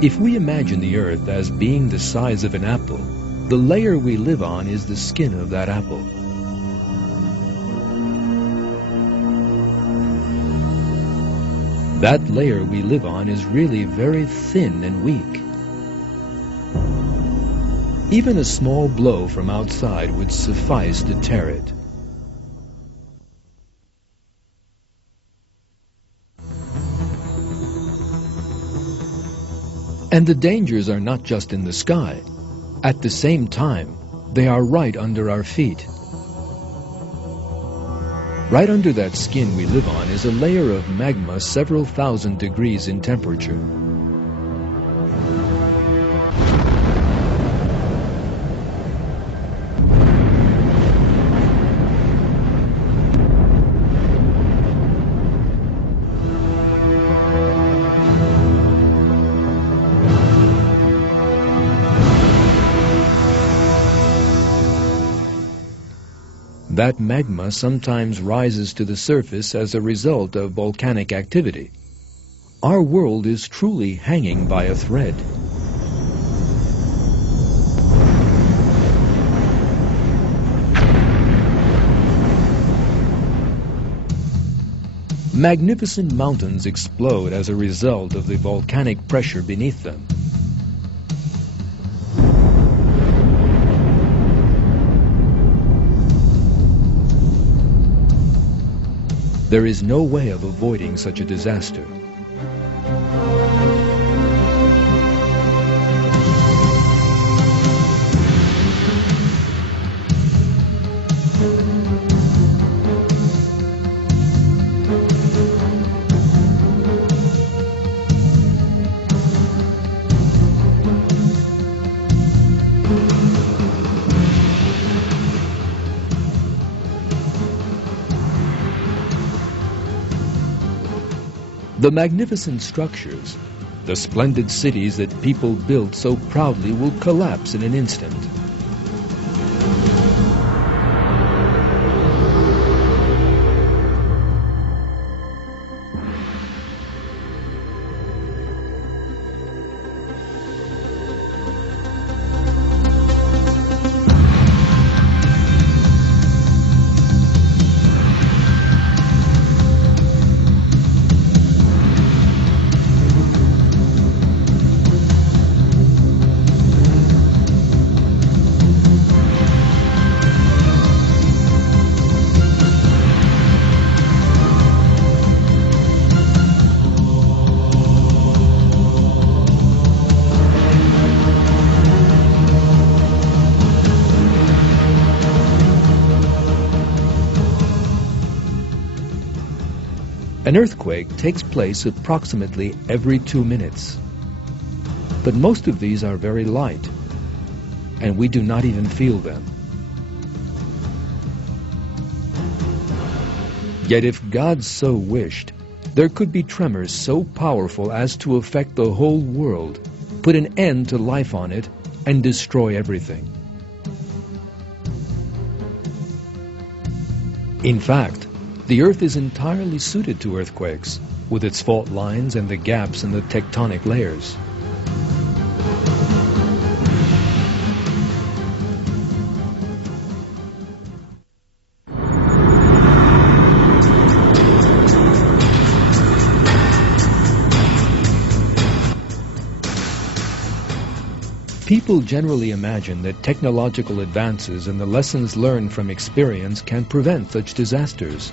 If we imagine the Earth as being the size of an apple, the layer we live on is the skin of that apple. That layer we live on is really very thin and weak. Even a small blow from outside would suffice to tear it. And the dangers are not just in the sky. At the same time, they are right under our feet. Right under that skin we live on is a layer of magma several thousand degrees in temperature. That magma sometimes rises to the surface as a result of volcanic activity. Our world is truly hanging by a thread. Magnificent mountains explode as a result of the volcanic pressure beneath them. There is no way of avoiding such a disaster. The magnificent structures, the splendid cities that people built so proudly will collapse in an instant. An earthquake takes place approximately every 2 minutes. But most of these are very light, and we do not even feel them. Yet if God so wished, there could be tremors so powerful as to affect the whole world, put an end to life on it, and destroy everything. In fact, the Earth is entirely suited to earthquakes, with its fault lines and the gaps in the tectonic layers. People generally imagine that technological advances and the lessons learned from experience can prevent such disasters,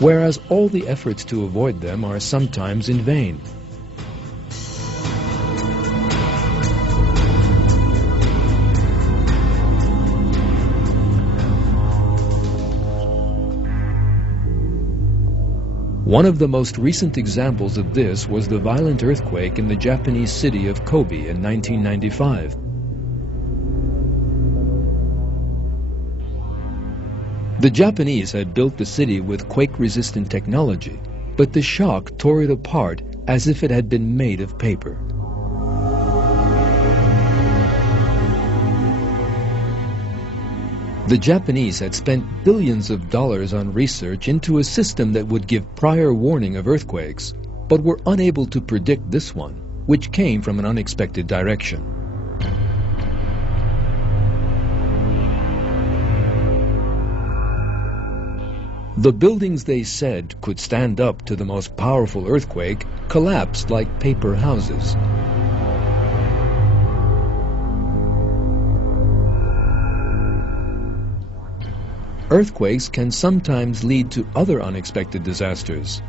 whereas all the efforts to avoid them are sometimes in vain. One of the most recent examples of this was the violent earthquake in the Japanese city of Kobe in 1995. The Japanese had built the city with quake-resistant technology, but the shock tore it apart as if it had been made of paper. The Japanese had spent billions of dollars on research into a system that would give prior warning of earthquakes, but were unable to predict this one, which came from an unexpected direction. The buildings they said could stand up to the most powerful earthquake collapsed like paper houses. Earthquakes can sometimes lead to other unexpected disasters.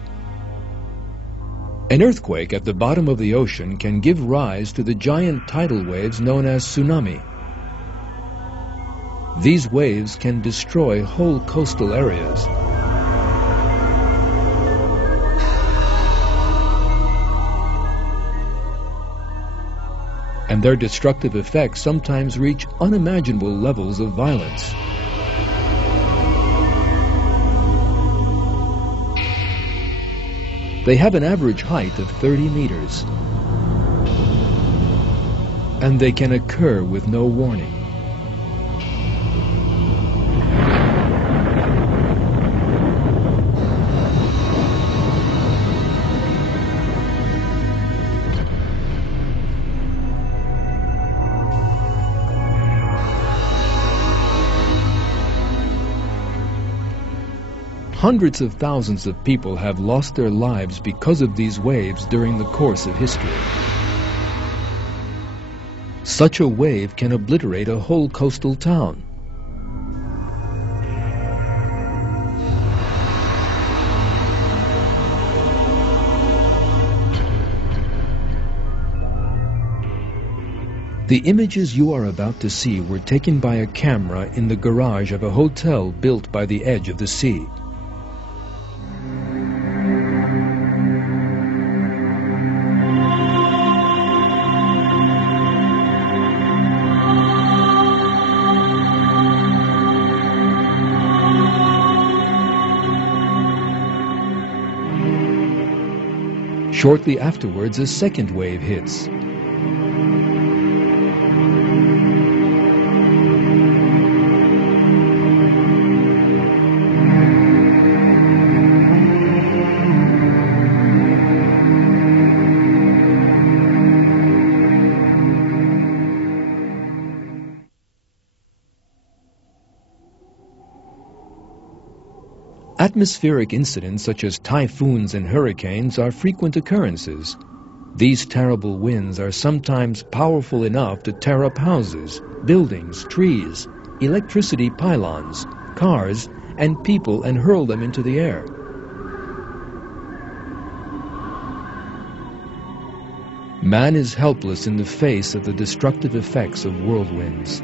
An earthquake at the bottom of the ocean can give rise to the giant tidal waves known as tsunami. These waves can destroy whole coastal areas. And their destructive effects sometimes reach unimaginable levels of violence. They have an average height of 30 meters, and they can occur with no warning. Hundreds of thousands of people have lost their lives because of these waves during the course of history. Such a wave can obliterate a whole coastal town. The images you are about to see were taken by a camera in the garage of a hotel built by the edge of the sea. Shortly afterwards, a second wave hits. Atmospheric incidents such as typhoons and hurricanes are frequent occurrences. These terrible winds are sometimes powerful enough to tear up houses, buildings, trees, electricity pylons, cars, and people and hurl them into the air. Man is helpless in the face of the destructive effects of whirlwinds.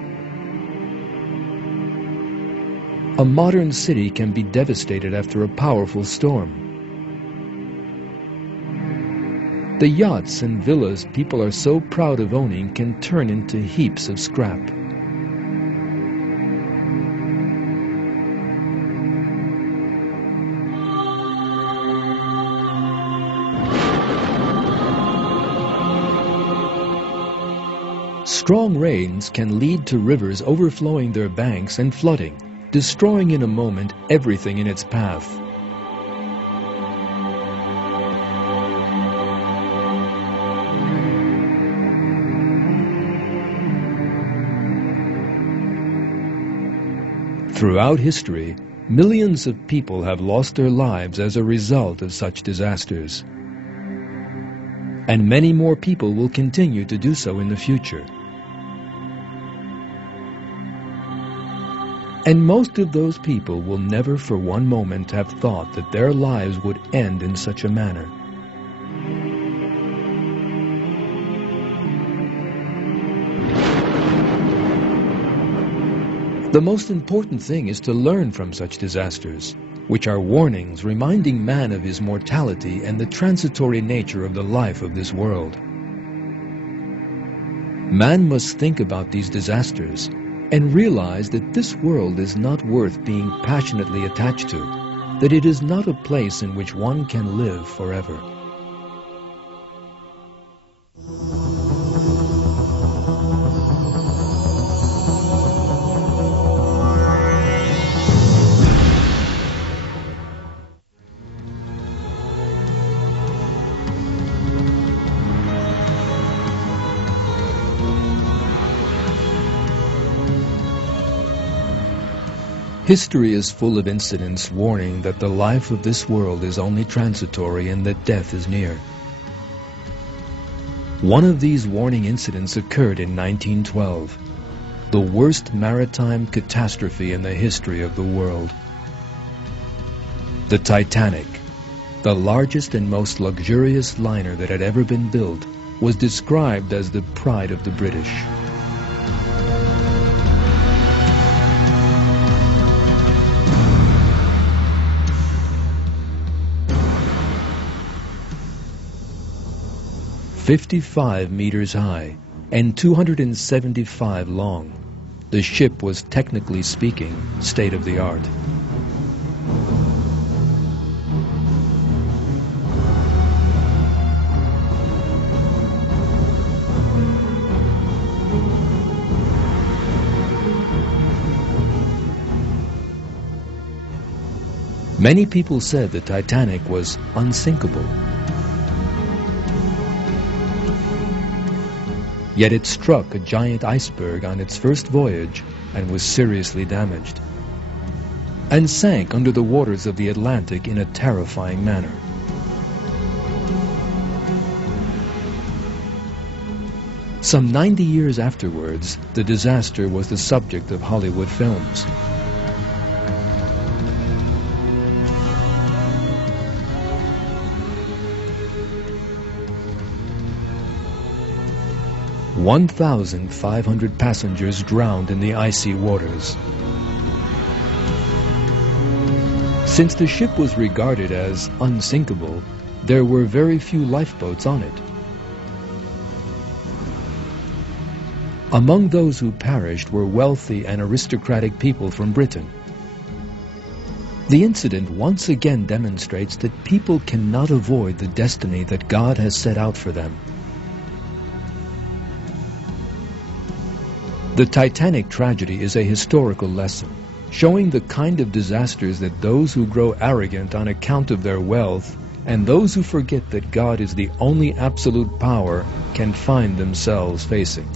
A modern city can be devastated after a powerful storm. The yachts and villas people are so proud of owning can turn into heaps of scrap. Strong rains can lead to rivers overflowing their banks and flooding, destroying in a moment everything in its path. Throughout history, millions of people have lost their lives as a result of such disasters. And many more people will continue to do so in the future. And most of those people will never for one moment have thought that their lives would end in such a manner. The most important thing is to learn from such disasters, which are warnings reminding man of his mortality and the transitory nature of the life of this world. Man must think about these disasters and realize that this world is not worth being passionately attached to, that it is not a place in which one can live forever. History is full of incidents warning that the life of this world is only transitory and that death is near. One of these warning incidents occurred in 1912, the worst maritime catastrophe in the history of the world. The Titanic, the largest and most luxurious liner that had ever been built, was described as the pride of the British. "55 meters high and 275 long, the ship was, technically speaking, state-of-the-art. Many people said the Titanic was unsinkable. Yet it struck a giant iceberg on its first voyage and was seriously damaged, and sank under the waters of the Atlantic in a terrifying manner. Some 90 years afterwards, the disaster was the subject of Hollywood films. "1,500 passengers drowned in the icy waters." Since the ship was regarded as unsinkable, there were very few lifeboats on it. Among those who perished were wealthy and aristocratic people from Britain. The incident once again demonstrates that people cannot avoid the destiny that God has set out for them. The Titanic tragedy is a historical lesson, showing the kind of disasters that those who grow arrogant on account of their wealth and those who forget that God is the only absolute power can find themselves facing.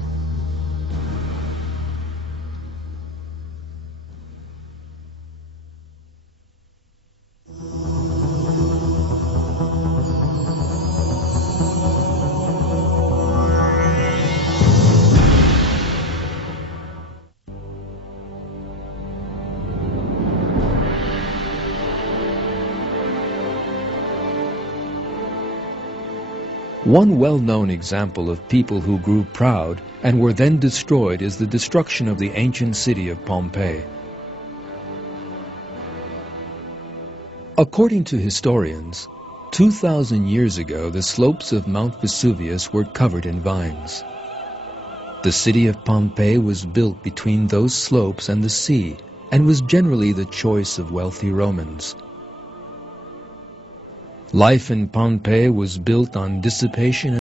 One well-known example of people who grew proud and were then destroyed is the destruction of the ancient city of Pompeii. According to historians, 2,000 years ago the slopes of Mount Vesuvius were covered in vines. The city of Pompeii was built between those slopes and the sea and was generally the choice of wealthy Romans. Life in Pompeii was built on dissipation